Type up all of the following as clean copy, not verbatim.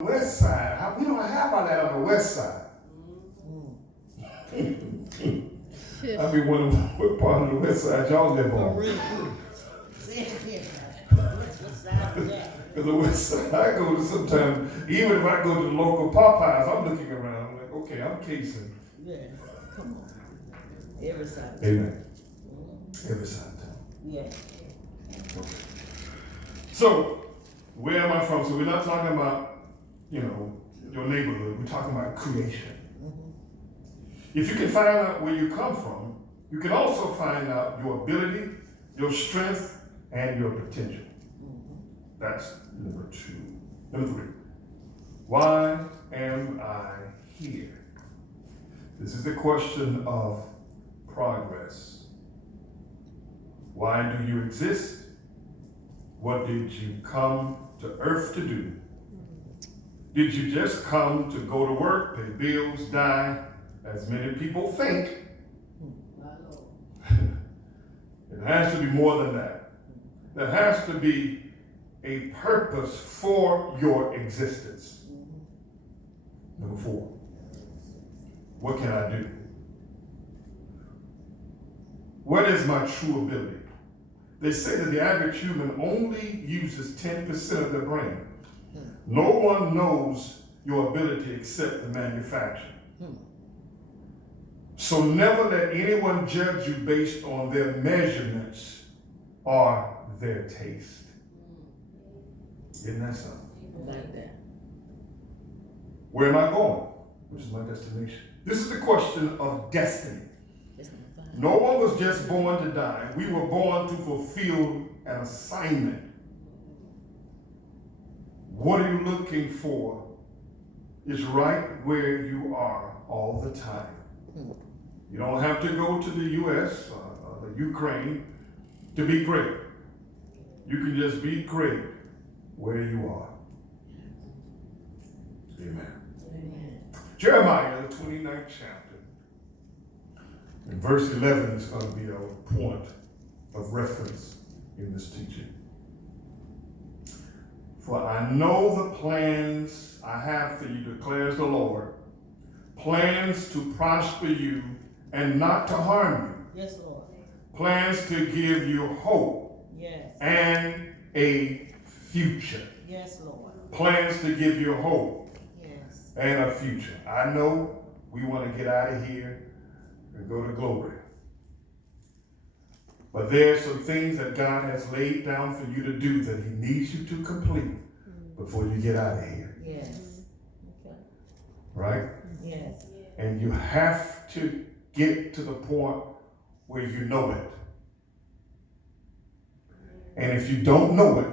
West side. We don't have all that on the west side. I be wondering what part of the west side y'all live on. Because the west side I go to sometimes, even if I go to the local Popeyes, I'm looking around, I'm like, okay, I'm casing. Yeah, come on. Every side. Amen. Every side. Yeah. Okay. So, where am I from? So we're not talking about, your neighborhood. We're talking about creation. If you can find out where you come from, you can also find out your ability, your strength, and your potential. That's number 2. Number 3. Why am I here? This is the question of progress. Why do you exist? What did you come to earth to do? Did you just come to go to work, pay bills, die, as many people think? It has to be more than that. There has to be a purpose for your existence. Number 4, what can I do? What is my true ability? They say that the average human only uses 10% of their brain. No one knows your ability except the manufacturer. So never let anyone judge you based on their measurements or their taste. Isn't that something? Like that. Where am I going? Which is my destination? This is the question of destiny. No one was just born to die. We were born to fulfill an assignment. What are you looking for is right where you are all the time. You don't have to go to the U.S. or the Ukraine to be great. You can just be great where you are. Amen. Amen. Jeremiah, the 29th chapter, and verse 11 is going to be our point of reference in this teaching. For I know the plans I have for you, declares the Lord, plans to prosper you and not to harm you. Yes, Lord. Plans to give you hope. Yes. And a future. Yes, Lord. Plans to give you hope. Yes. And a future. I know we want to get out of here and go to glory. But there's some things that God has laid down for you to do that He needs you to complete before you get out of here. Yes. Okay. Right? Yes. And you have to get to the point where you know it. And if you don't know it,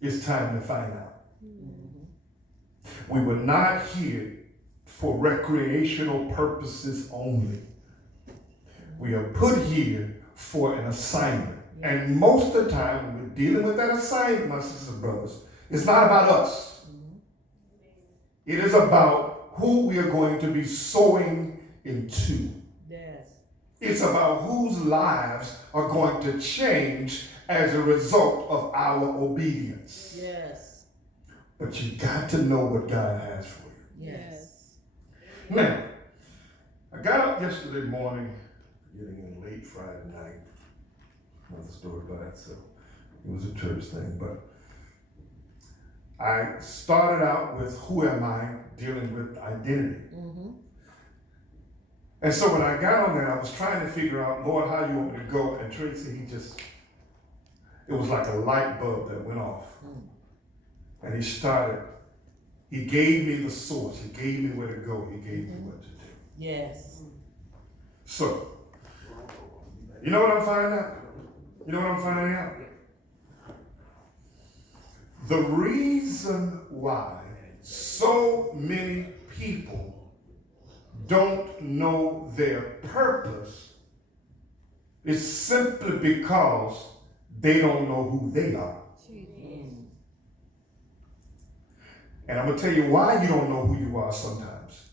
it's time to find out. We were not here for recreational purposes only. We are put here for an assignment. And most of the time, when we're dealing with that assignment, my sisters and brothers, it's not about us. It is about who we are going to be sowing into. Yes. It's about whose lives are going to change as a result of our obedience. Yes. But you got to know what God has for you. Yes. Now, I got up yesterday morning, getting in late Friday night. Another story by itself. It was a church thing, but I started out with who am I, dealing with identity. And so when I got on there, I was trying to figure out, Lord, how you want me to go? And Tracy, it was like a light bulb that went off. And he gave me the source. He gave me where to go. He gave me what to do. Yes. So, you know what I'm finding out? You know what I'm finding out? The reason why so many people don't know their purpose is simply because they don't know who they are. And I'm going to tell you why you don't know who you are sometimes.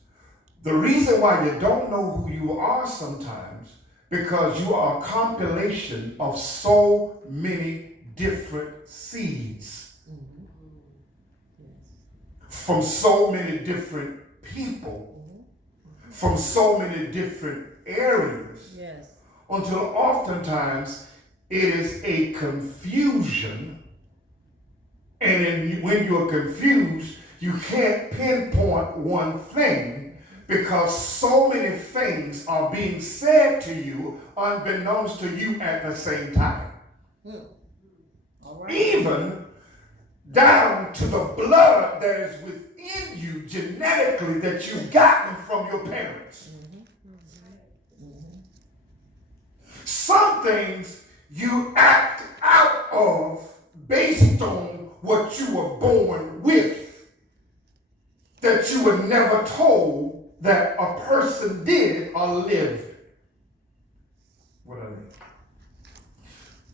The reason why you don't know who you are sometimes, because you are a compilation of so many different seeds. from so many different people, from so many different areas, Yes. until oftentimes it is a confusion. And when you're confused, you can't pinpoint one thing because so many things are being said to you unbeknownst to you at the same time. All right. Even down to the blood that is within you genetically that you've gotten from your parents. Some things you act out of based on what you were born with, that you were never told that a person did or lived. What I mean?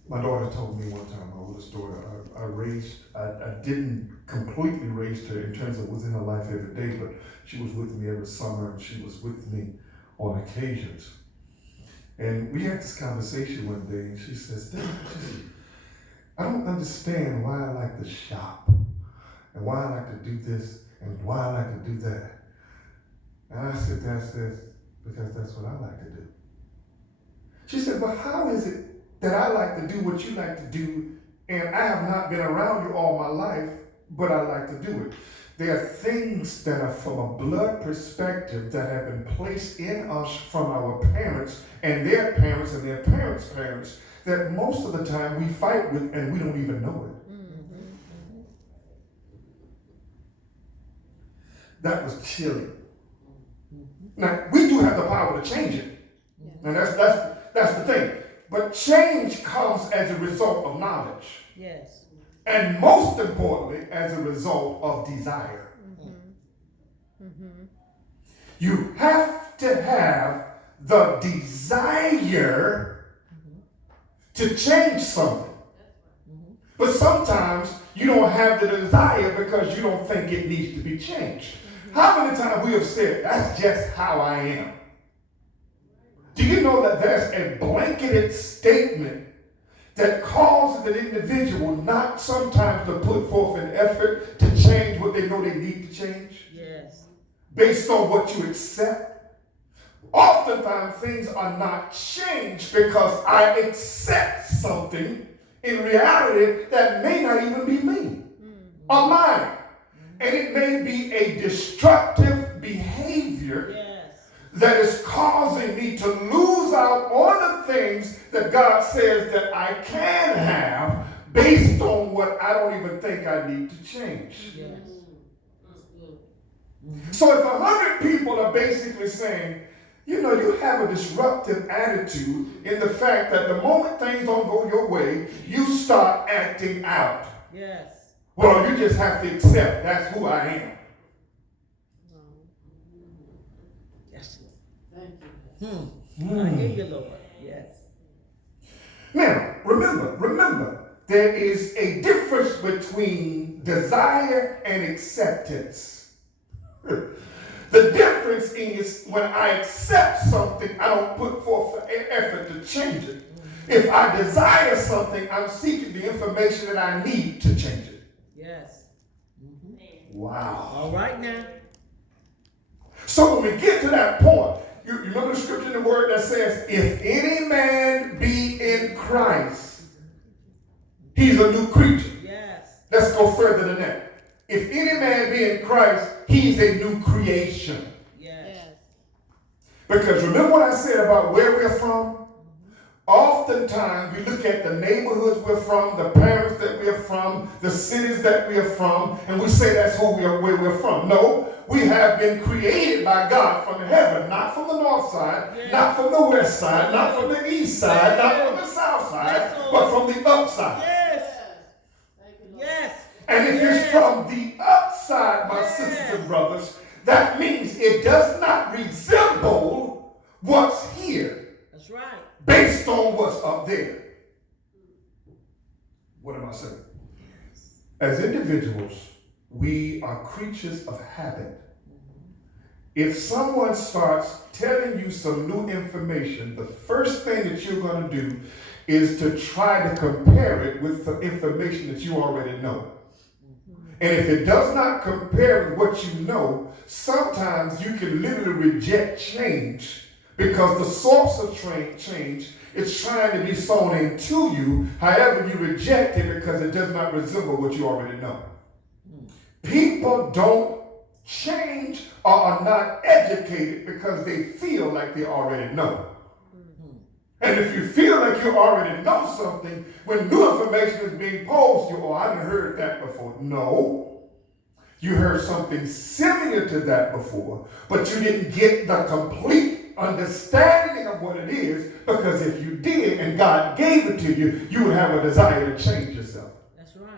My daughter told me one time, my oldest daughter, I didn't completely raise her in terms of within her life every day, but she was with me every summer and she was with me on occasions. And we had this conversation one day and she says, Dad, I don't understand why I like to shop and why I like to do this and why I like to do that. And I said, because that's what I like to do. She said, but how is it that I like to do what you like to do and I have not been around you all my life, but I like to do it? There are things that are from a blood perspective that have been placed in us from our parents and their parents and their parents' parents that most of the time we fight with and we don't even know it. That was chilling. Now, we do have the power to change it. And that's the thing. But change comes as a result of knowledge. Yes. And most importantly, as a result of desire. You have to have the desire to change something. But sometimes you don't have the desire because you don't think it needs to be changed. How many times we have said, that's just how I am? Do you know that there's a blanketed statement that causes an individual not sometimes to put forth an effort to change what they know they need to change? Yes. Based on what you accept? Oftentimes things are not changed because I accept something in reality that may not even be me or mine. And it may be a destructive behavior that is causing me to lose out on the things that God says that I can have based on what I don't even think I need to change. Yes. So if 100 people are basically saying, you know, you have a disruptive attitude in the fact that the moment things don't go your way, you start acting out. Yes. Well, you just have to accept that's who I am. Yes, Lord. Thank you. I hear you, Lord. Yes. Now, remember, there is a difference between desire and acceptance. The difference is when I accept something, I don't put forth an effort to change it. If I desire something, I'm seeking the information that I need to change it. Yes. Wow. All right now. So when we get to that point, you remember the scripture in the word that says, if any man be in Christ, he's a new creature. Yes. Let's go further than that. If any man be in Christ, he's a new creation. Yes. Because remember what I said about where we're from? Oftentimes we look at the neighborhoods we're from, the parents that we're from, the cities that we're from, and we say that's where we're from. No, we have been created by God from heaven, not from the north side, not from the west side, not from the east side, not from the south side, but from the upside. Yes. Yes. And if it's from the upside, my sisters and brothers, that means it does not resemble what's here. That's right. Based on what's up there. What am I saying? As individuals, we are creatures of habit. If someone starts telling you some new information, the first thing that you're going to do is to try to compare it with the information that you already know. And if it does not compare with what you know, sometimes you can literally reject change because the source of change is trying to be sown into you. However, you reject it because it does not resemble what you already know. People don't change or are not educated because they feel like they already know. And if you feel like you already know something, when new information is being posed to you, oh, I haven't heard that before. No. You heard something similar to that before, but you didn't get the complete understanding of what it is, because if you did and God gave it to you, you would have a desire to change yourself. That's right.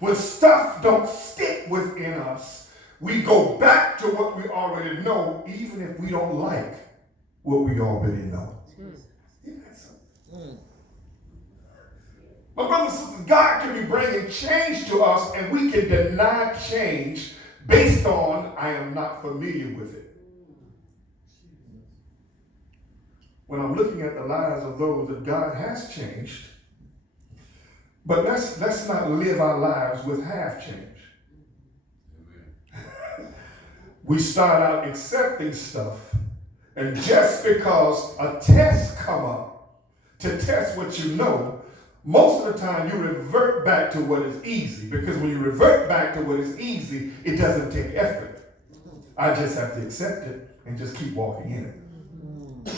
When stuff don't stick within us, we go back to what we already know, even if we don't like what we already know. My brothers and sisters, God can be bringing change to us, and we can deny change based on, I am not familiar with it. When I'm looking at the lives of those that God has changed, but let's not live our lives with half change. We start out accepting stuff, and just because a test come up to test what you know, most of the time you revert back to what is easy, because when you revert back to what is easy, it doesn't take effort. I just have to accept it and just keep walking in it.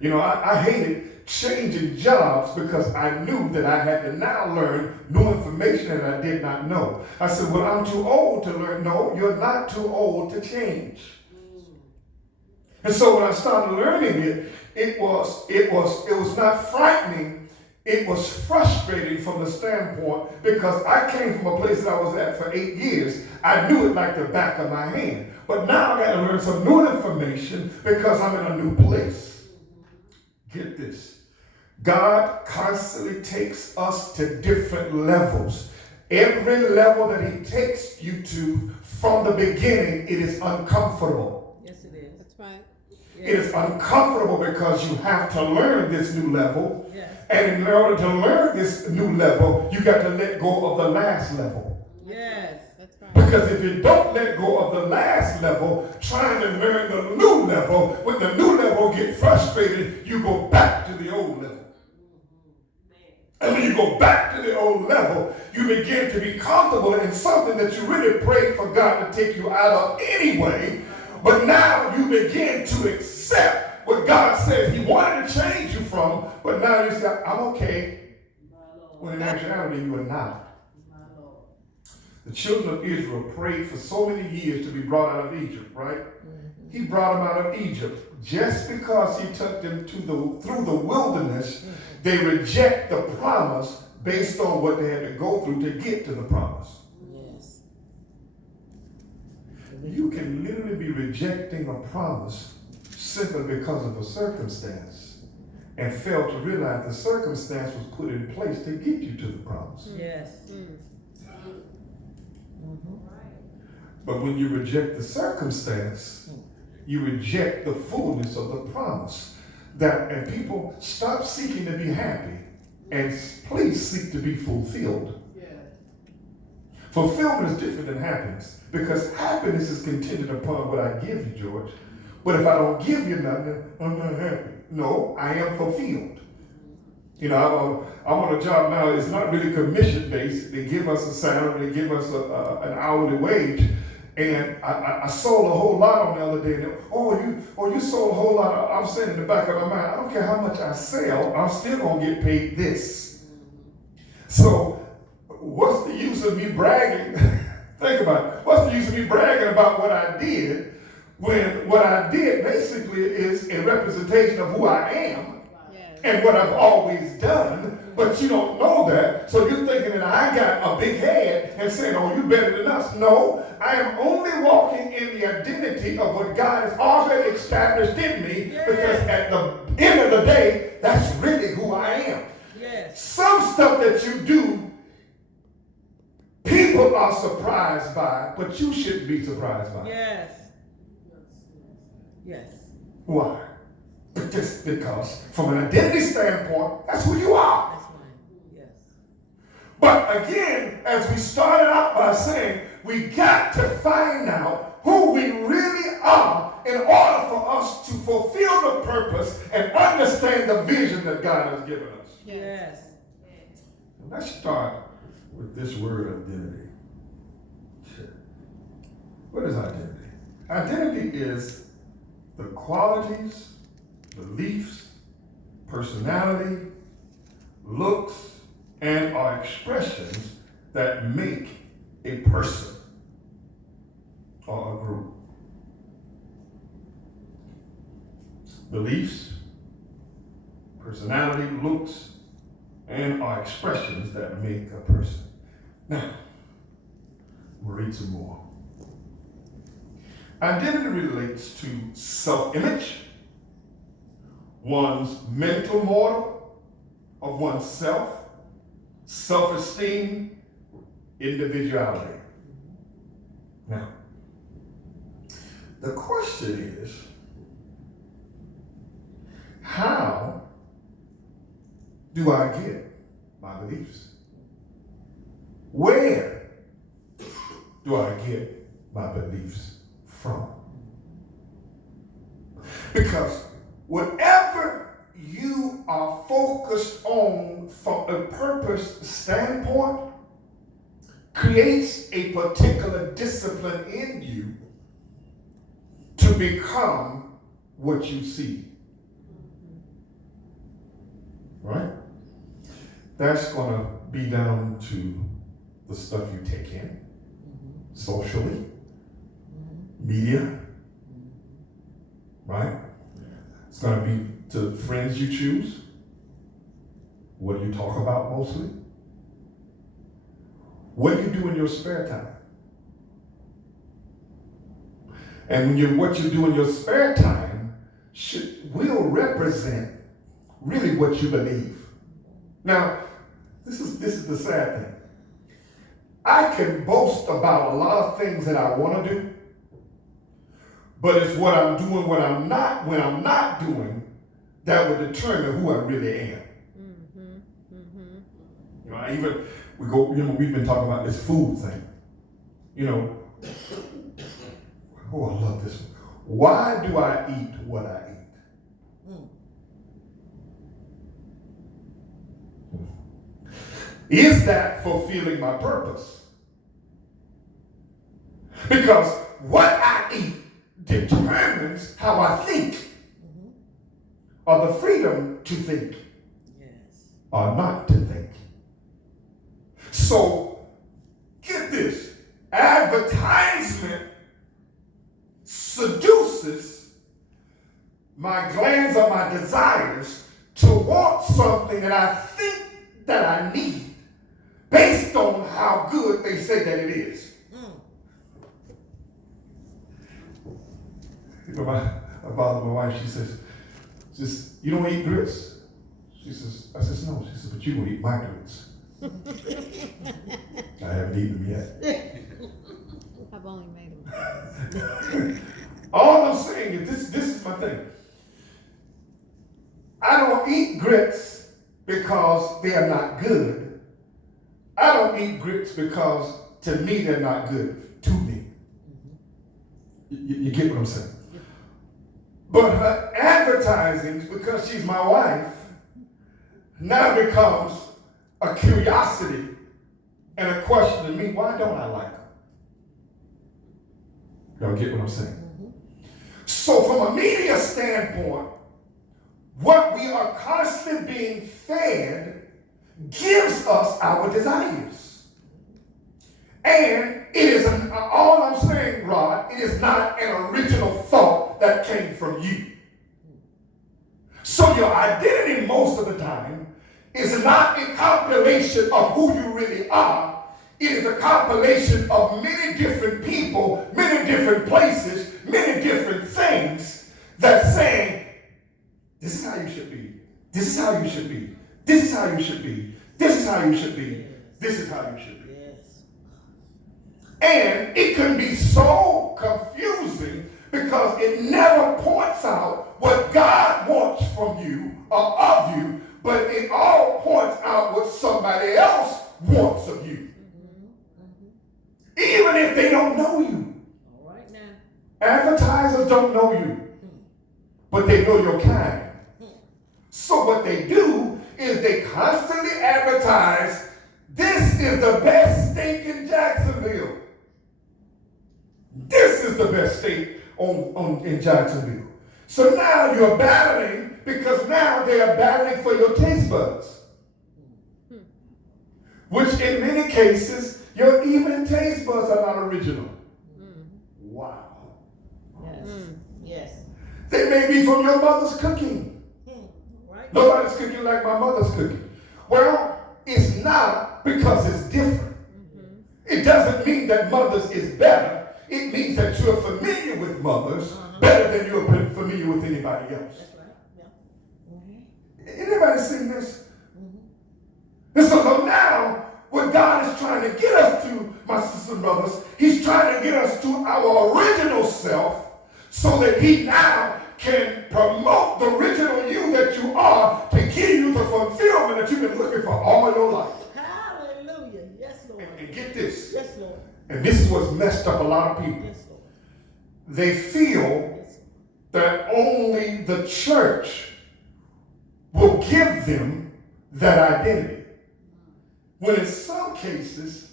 You know, I hated changing jobs because I knew that I had to now learn new information that I did not know. I said, well, I'm too old to learn. No, you're not too old to change. And so when I started learning it, it was not frightening. It was frustrating from the standpoint, because I came from a place that I was at for 8 years. I knew it like the back of my hand. But now I got to learn some new information because I'm in a new place. Get this. God constantly takes us to different levels. Every level that he takes you to from the beginning, it is uncomfortable. Yes, it is. That's right. It is uncomfortable because you have to learn this new level. Yes. And in order to learn this new level, you got to let go of the last level. Yes, that's right. Because if you don't let go of the last level, trying to learn the new level, when the new level gets frustrated, you go back to the old level. And when you go back to the old level, you begin to be comfortable in something that you really prayed for God to take you out of anyway. But now you begin to accept what God says he wanted to change you from, but now you say, I'm okay, when in actuality you are not. The children of Israel prayed for so many years to be brought out of Egypt, right? He brought them out of Egypt. Just because he took them through the wilderness, they reject the promise based on what they had to go through to get to the promise. Yes. You can literally be rejecting a promise simply because of a circumstance and fail to realize the circumstance was put in place to get you to the promise. Yes. But when you reject the circumstance, you reject the fullness of the promise. And people stop seeking to be happy and please seek to be fulfilled. Fulfillment is different than happiness, because happiness is contingent upon what I give you, George. But if I don't give you nothing, I'm not happy. No, I am fulfilled. You know, I'm on a job now. It's not really commission based. They give us a salary. They give us an hourly wage. And I sold a whole lot on the other day. And you sold a whole lot. I'm saying in the back of my mind, I don't care how much I sell, I'm still gonna get paid this. So what's the use of me bragging? Think about it. What's the use of me bragging about what I did when what I did basically is a representation of who I am and what I've always done, but you don't know that. So you're thinking that I got a big head and saying, oh, you better than us. No, I am only walking in the identity of what God has already established in me, because at the end of the day, that's really who I am. Yes. Some stuff that you do, people are surprised by, but you shouldn't be surprised by. Yes. Yes. Why? Just because from an identity standpoint, that's who you are. That's right. Yes. But again, as we started out by saying, we got to find out who we really are in order for us to fulfill the purpose and understand the vision that God has given us. Yes. Let's start with this word identity. What is identity? Identity is the qualities, beliefs, personality, looks, and or expressions that make a person or a group. Beliefs, personality, looks, and or expressions that make a person. Now, we'll read some more. Identity relates to self-image, one's mental model of oneself, self-esteem, individuality. Now, the question is, how do I get my beliefs? Where do I get my beliefs from? Because whatever you are focused on from a purpose standpoint creates a particular discipline in you to become what you see. Right? That's going to be down to the stuff you take in, socially, media, right? It's going to be to friends you choose. What do you talk about mostly? What do you do in your spare time? And what you do in your spare time will represent really what you believe. Now, this is the sad thing. I can boast about a lot of things that I want to do, but it's what I'm doing, when I'm not doing, that will determine who I really am. You know, we've been talking about this food thing. You know, oh, I love this one. Why do I eat what I eat? Is that fulfilling my purpose? Because what I eat determines how I think, or the freedom to think, or not to think. So, get this, advertisement seduces my glands or my desires to want something that I think that I need based on how good they say that it is. You know, I bother my wife, she says, you don't eat grits? She says, I says, no. She says, but you don't eat my grits. I haven't eaten them yet. I've only made them. All I'm saying is this is my thing. I don't eat grits because they are not good. I don't eat grits because to me they're not good to me. You get what I'm saying? But her advertising, because she's my wife, now becomes a curiosity and a question to me, why don't I like her? Y'all get what I'm saying? So from a media standpoint, what we are constantly being fed gives us our desires. And it is, all I'm saying, Rod, it is not an original thought that came from you. So your identity most of the time is not a compilation of who you really are. It is a compilation of many different people, many different places, many different things that saying, this is how you should be. This is how you should be. This is how you should be. This is how you should be. This is how you should be. And it can be so confusing because it never points out what God wants from you or of you, but it all points out what somebody else wants of you. Even if they don't know you. All right now. Advertisers don't know you, but they know your kind. So what they do is they constantly advertise, this is the best steak in Jacksonville. This is the best steak in Jacksonville. So now you're battling because now they are battling for your taste buds. Which in many cases, your even taste buds are not original. Wow. Yes. Yes. They may be from your mother's cooking. Right. Nobody's cooking like my mother's cooking. Well, it's not because it's different. It doesn't mean that mother's is better. It means that you're familiar with mothers better than you're familiar with anybody else. That's right. Yeah. Anybody seen this? And so now, what God is trying to get us to, my sisters and brothers, he's trying to get us to our original self so that he now can promote the original you that you are to give you the fulfillment that you've been looking for all your life. Hallelujah. Yes, Lord. And get this. Yes, Lord. And this is what's messed up a lot of people. Yes, Lord. They feel Yes. that only the church will give them that identity. When in some cases,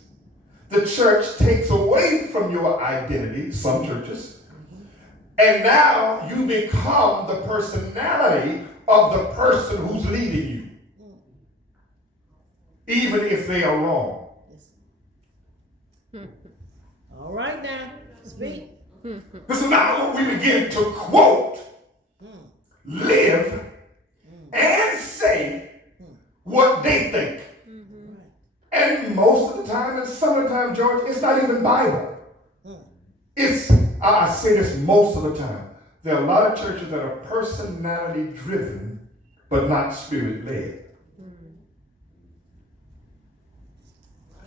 the church takes away from your identity, some churches, and now you become the personality of the person who's leading you, even if they are wrong. All right now. Speak. So now we begin to quote, live, and say what they think. And most of the time, and some of the time, George, it's not even Bible. It's, I say this most of the time, there are a lot of churches that are personality driven, but not spirit led.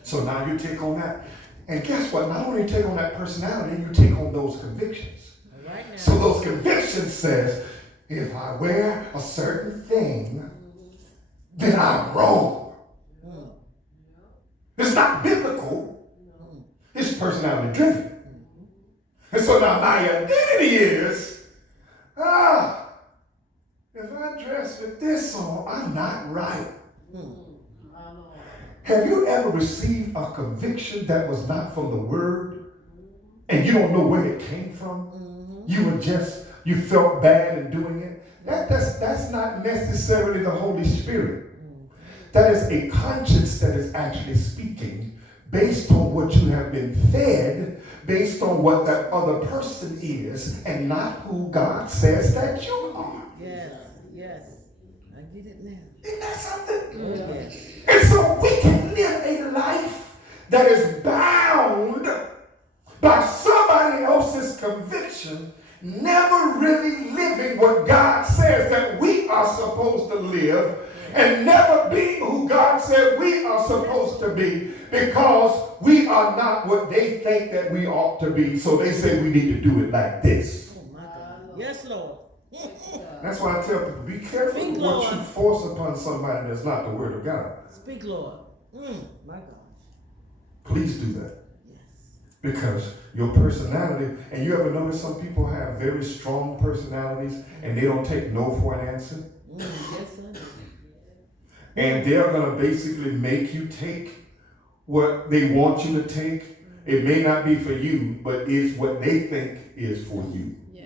So now you take on that. And guess what? Not only you take on that personality, you take on those convictions. Right now. So those convictions says, if I wear a certain thing, then I'm wrong. It's not biblical. It's personality driven. And so now my identity is, if I dress with this on, I'm not right. Have you ever received a conviction that was not from the word and you don't know where it came from? You felt bad in doing it? That's not necessarily the Holy Spirit. That is a conscience that is actually speaking based on what you have been fed, based on what that other person is, and not who God says that you are. Yes, yes. I get it now. Isn't that something? Yes. And so we can live a life that is bound by somebody else's conviction, never really living what God says that we are supposed to live, and never being who God said we are supposed to be, because we are not what they think that we ought to be. So they say we need to do it like this. Oh my God. Yes, Lord. That's why I tell people, be careful Speak, what Lord. you force upon somebody that's not the word of God. Speak, Lord. My God. Please do that. Yes. Because your personality, and you ever notice some people have very strong personalities and they don't take no for an answer? Yes, sir. And they're going to basically make you take what they want you to take. It may not be for you, but it's what they think is for you. Yeah.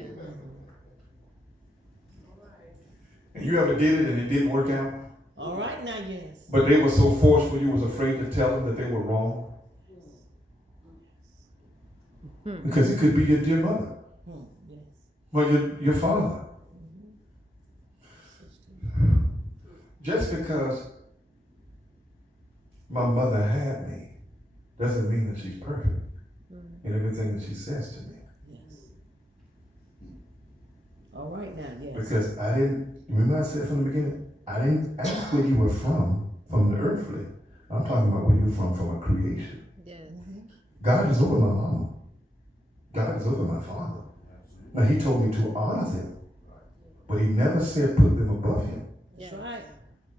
And you ever did it and it didn't work out? All right now, yes. But they were so forceful you was afraid to tell them that they were wrong? Because it could be your dear mother. Yes. Well, your father. Just because my mother had me doesn't mean that she's perfect in everything that she says to me. Yes. All right now, yes. Because I didn't, remember I said from the beginning, I didn't ask where you were from the earthly. I'm talking about where you're from a creation. Yeah. God is over my mama. God is over my father. Now he told me to honor them, but he never said put them above him. That's right.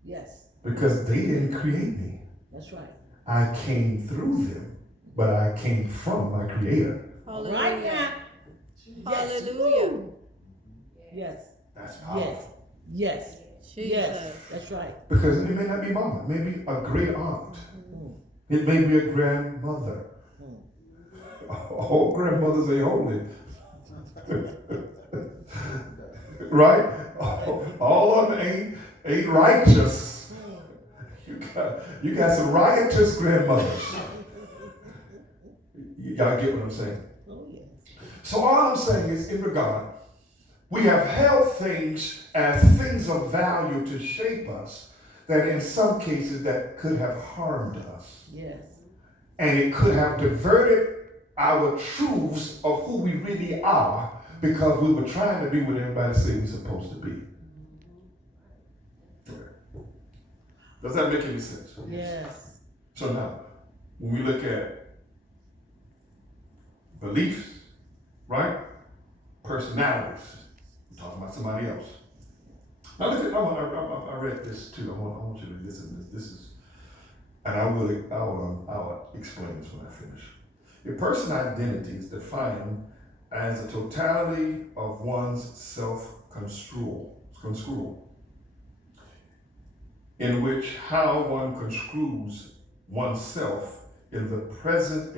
Yes. Because they didn't create me. That's right. I came through them, but I came from my Creator. Hallelujah. Right now. Yes. Hallelujah. Yes. That's powerful. Yes. Jesus. Yes. That's right. Because it may not be mama, it may be a great aunt. Mm. It may be a grandmother. All grandmothers ain't holy. Right? All of them ain't righteous. You got some riotous grandmothers. Y'all get what I'm saying? Oh, yes. So all I'm saying is, in regard, we have held things as things of value to shape us that in some cases that could have harmed us. Yes. And it could have diverted our truths of who we really are because we were trying to be what everybody said we're supposed to be. Does that make any sense? Yes. So now, when we look at beliefs, right? Personalities. We're talking about somebody else. Now look at, I read this too. I want you to listen to this. This is, and I'll explain this when I finish. A person's identity is defined as a totality of one's self-construal, in which how one construes oneself in the present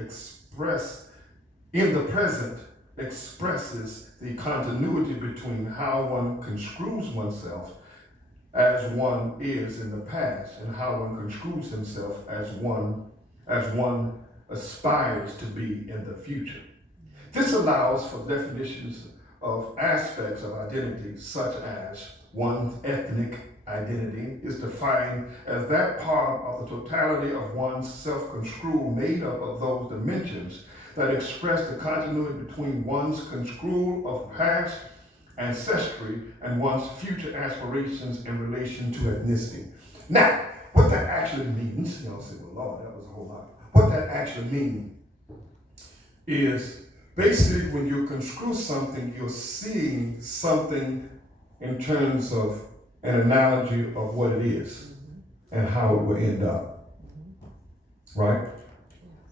expresses the continuity between how one construes oneself as one is in the past and how one construes himself as one aspires to be in the future. This allows for definitions of aspects of identity, such as one's ethnic identity is defined as that part of the totality of one's self-construal made up of those dimensions that express the continuity between one's construal of past ancestry and one's future aspirations in relation to ethnicity. Now, what that actually means, you'll say, well, Lord, that was a whole lot. What that actually means is basically when you construe something, you're seeing something in terms of an analogy of what it is and how it will end up. Right?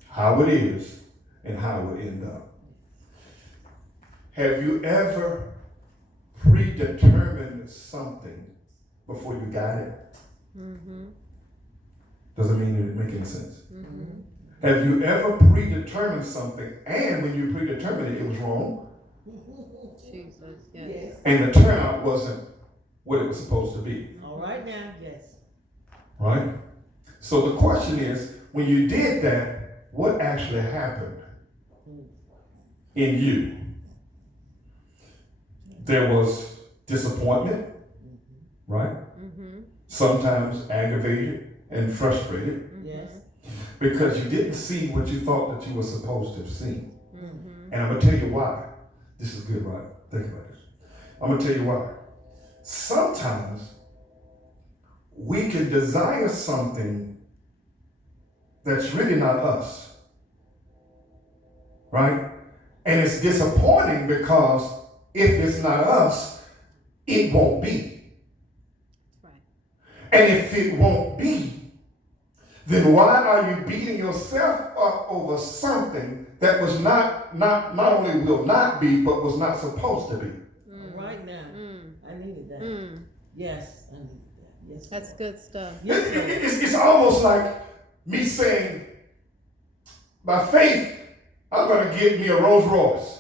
How it is and how it will end up. Have you ever predetermined something before you got it? Mm-hmm. Doesn't mean it make any sense. Mm-hmm. Have you ever predetermined something and when you predetermined it, it was wrong? Jesus, yes. And the turnout wasn't what it was supposed to be. All right now, yes. Right? So the question is, when you did that, what actually happened in you? There was disappointment, right? Mm-hmm. Sometimes aggravated and frustrated Yes. because you didn't see what you thought that you were supposed to have seen. Mm-hmm. And I'm going to tell you why. This is good, right? Think about this. I'm going to tell you why. Sometimes we can desire something that's really not us, right? And it's disappointing because if it's not us, it won't be. Right. And if it won't be, then why are you beating yourself up over something that was not only will not be, but was not supposed to be? Right now. I needed that. Yes, I needed that. Yes. That's good stuff. Yes, Lord. It's almost like me saying, by faith, I'm going to get me a Rolls Royce.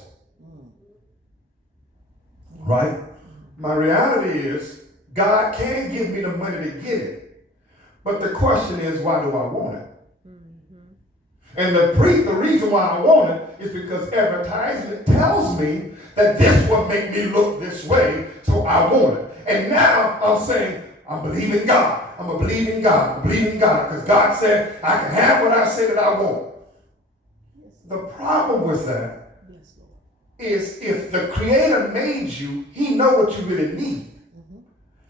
Right? My reality is, God can give me the money to get it. But the question is, why do I want it? And the reason why I want it is because advertisement tells me that this will make me look this way, so I want it. And now I'm saying, I'm believing God. I'm going to believe in God. I'm believing God because God said I can have what I say that I want. The problem with that is if the Creator made you, He knows what you really need.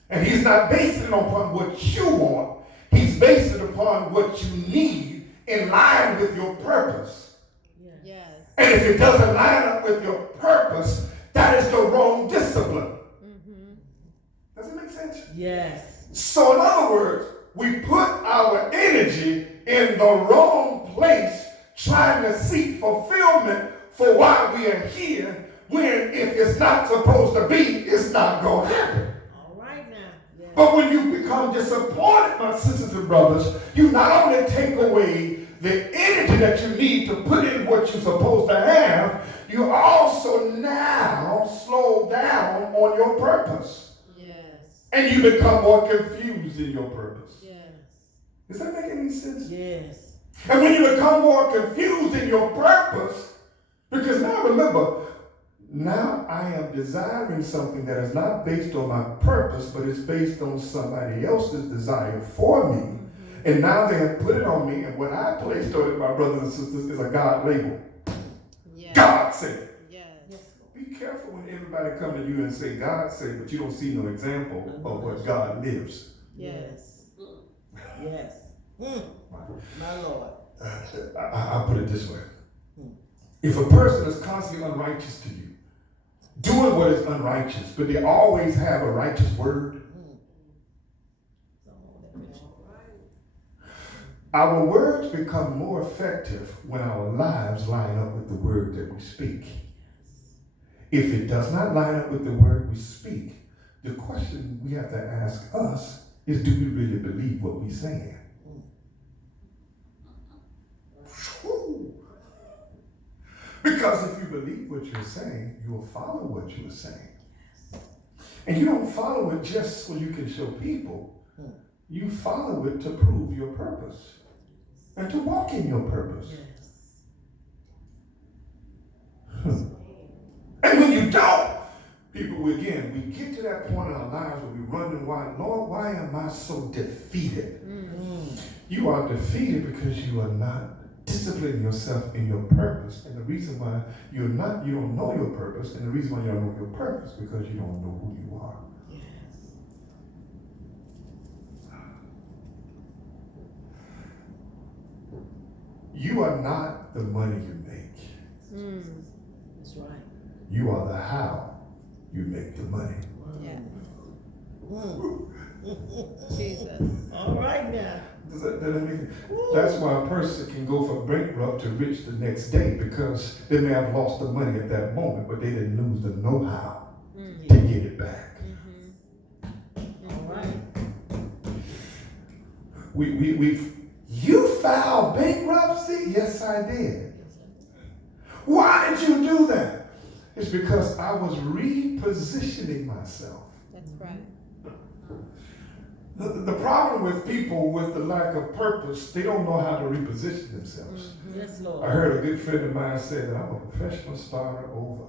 And He's not basing it upon what you want. He's basing it upon what you need in line with your purpose. Yes. And if it doesn't line up with your purpose, that is the wrong discipline. Does it make sense? Yes. So in other words, we put our energy in the wrong place trying to seek fulfillment for why we are here, when if it's not supposed to be, it's not going to happen. All right now. Yes. But when you become disappointed, my sisters and brothers, you not only take away the energy that you need to put in what you're supposed to have, you also now slow down on your purpose. Yes. And you become more confused in your purpose. Yes. Does that make any sense? Yes. And when you become more confused in your purpose, because now remember, now I am desiring something that is not based on my purpose, but it's based on somebody else's desire for me. And now they have put it on me, and what I placed on it, my brothers and sisters, is a God label. Yes. God said. Yes. Be careful when everybody come to you and say God said, but you don't see no example of what God lives. Yes. Yes. My Lord. I'll put it this way. If a person is constantly unrighteous to you, doing what is unrighteous, but they always have a righteous word, our words become more effective when our lives line up with the word that we speak. If it does not line up with the word we speak, the question we have to ask us is, do we really believe what we're saying? Because if you believe what you're saying, you will follow what you're saying. And you don't follow it just so you can show people. You follow it to prove your purpose and to walk in your purpose. And when you don't, people, again, we get to that point in our lives where we're wondering why, Lord, why am I so defeated? You are defeated because you are not disciplining yourself in your purpose. And the reason why you don't know your purpose, and the reason why you don't know your purpose, because you don't know who you are. You are not the money you make. That's right. You are the how you make the money. Yeah. Jesus. All right now. Does that make sense? That's why a person can go from bankrupt to rich the next day, because they may have lost the money at that moment, but they didn't lose the know-how to get it back. All right. You filed bankruptcy? Yes, I did. Why did you do that? It's because I was repositioning myself. That's right. The problem with people with the lack of purpose, they don't know how to reposition themselves. Yes, Lord. I heard a good friend of mine say that I'm a professional starter over.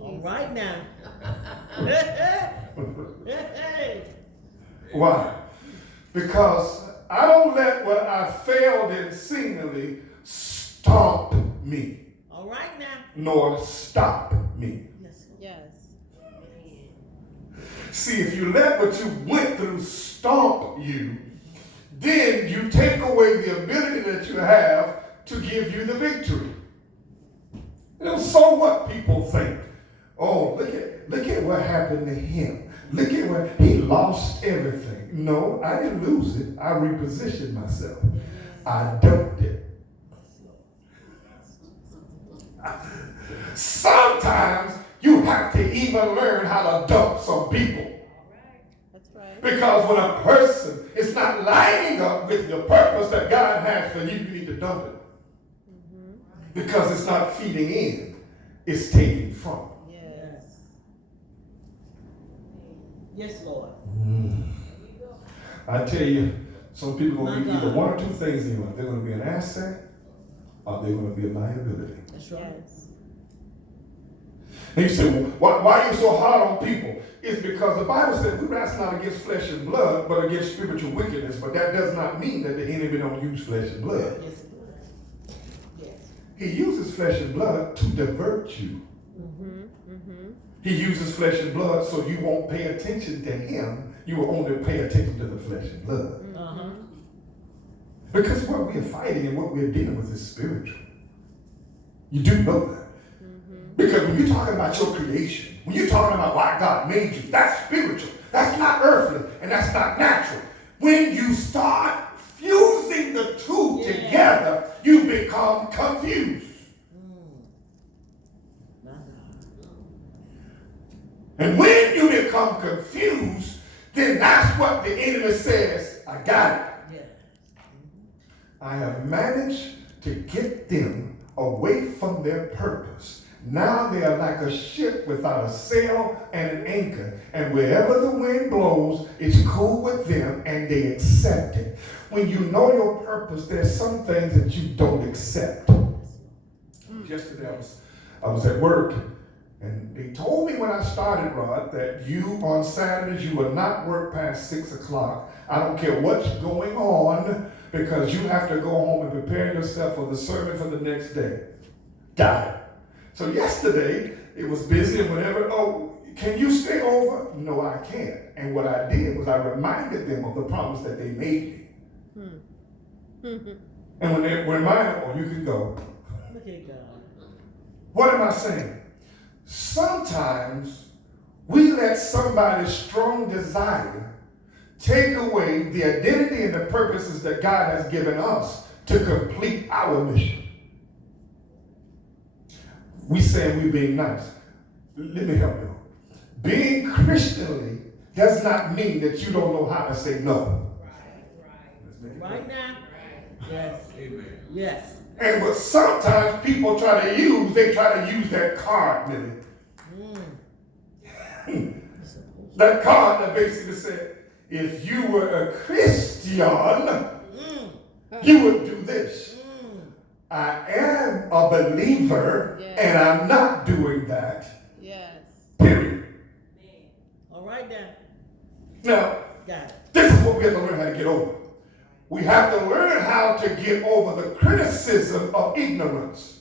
All right now. Why? Because I don't let what I failed in seemingly stomp me. All right now. Nor stop me. Yes. Yes. See, if you let what you went through stomp you, then you take away the ability that you have to give you the victory. So what people think? Oh, look at what happened to him. Look at what he lost everything. No, I didn't lose it. I repositioned myself. I dumped it. Sometimes you have to even learn how to dump some people. That's right. Because when a person is not lining up with the purpose that God has for you, you need to dump it. Because it's not feeding in, it's taking from. Yes. Yes, Lord. I tell you, some people are going to be either one or two things in your life. They're going to be an asset or they're going to be a liability. That's right. Yes. And you say, well, why are you so hard on people? It's because the Bible said we wrestle not against flesh and blood, but against spiritual wickedness. But that does not mean that the enemy don't use flesh and blood. Yes. Yes. He uses flesh and blood to divert you. He uses flesh and blood so you won't pay attention to him. You will only pay attention to the flesh and blood. Because what we are fighting and what we're dealing with is spiritual. You do know that. Because when you're talking about your creation, when you're talking about why God made you, that's spiritual. That's not earthly and that's not natural. When you start fusing putting the two together, you become confused. And when you become confused, then that's what the enemy says, I got it. I have managed to get them away from their purpose. Now they are like a ship without a sail and an anchor. And wherever the wind blows, it's cool with them and they accept it. When you know your purpose, there's some things that you don't accept. Yesterday I was at work, and they told me when I started, Rod, that you on Saturdays, you will not work past 6 o'clock. I don't care what's going on, because you have to go home and prepare yourself for the sermon for the next day. Got it. So yesterday, it was busy and whatever. Oh, can you stay over? No, I can't. And what I did was I reminded them of the promise that they made me. And when they reminded, oh, you can go. Look at God. What am I saying? Sometimes we let somebody's strong desire take away the identity and the purposes that God has given us to complete our mission. We say we're being nice. Let me help you. Being Christianly does not mean that you don't know how to say no. Right now? Yes. Amen. Yes. And but sometimes people try to use that card, Millie. That card that basically said, if you were a Christian, you would do this. I am a believer, and I'm not doing that. Yes. Period. All right then. Now, this is what we have to learn how to get over. We have to learn how to get over the criticism of ignorance.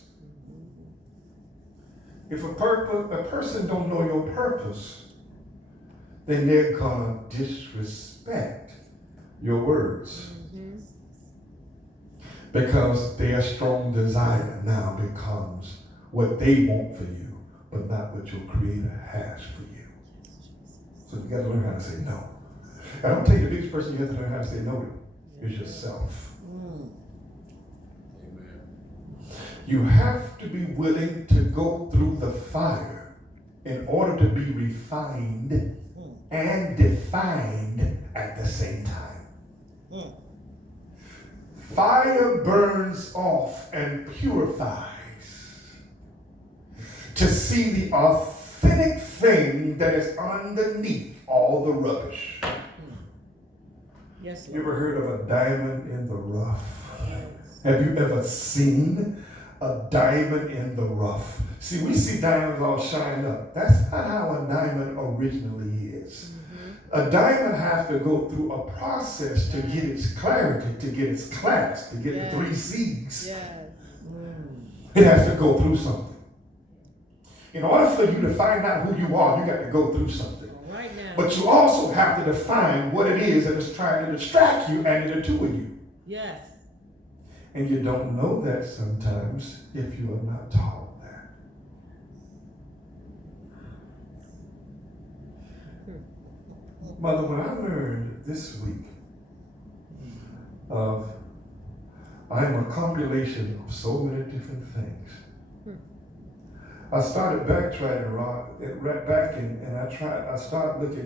If a person don't know your purpose, then they're gonna disrespect your words. Because their strong desire now becomes what they want for you, but not what your Creator has for you. So you got to learn how to say no. And I'm telling you, the biggest person you have to learn how to say no to is yourself. Amen. You have to be willing to go through the fire in order to be refined and defined at the same time. Fire burns off and purifies to see the authentic thing that is underneath all the rubbish. Yes, you ever heard of a diamond in the rough? Have you ever seen a diamond in the rough? See, we see diamonds all shine up. That's not how a diamond originally is. A diamond has to go through a process to get its clarity, to get its class, to get the 3 C's. It has to go through something. In order for you to find out who you are, you got to go through something. Right now. But you also have to define what it is that is trying to distract you and the two of you. Yes. And you don't know that sometimes if you are not taught that. Mother, when I learned this week of I am a compilation of so many different things, I started backtracking, and I started looking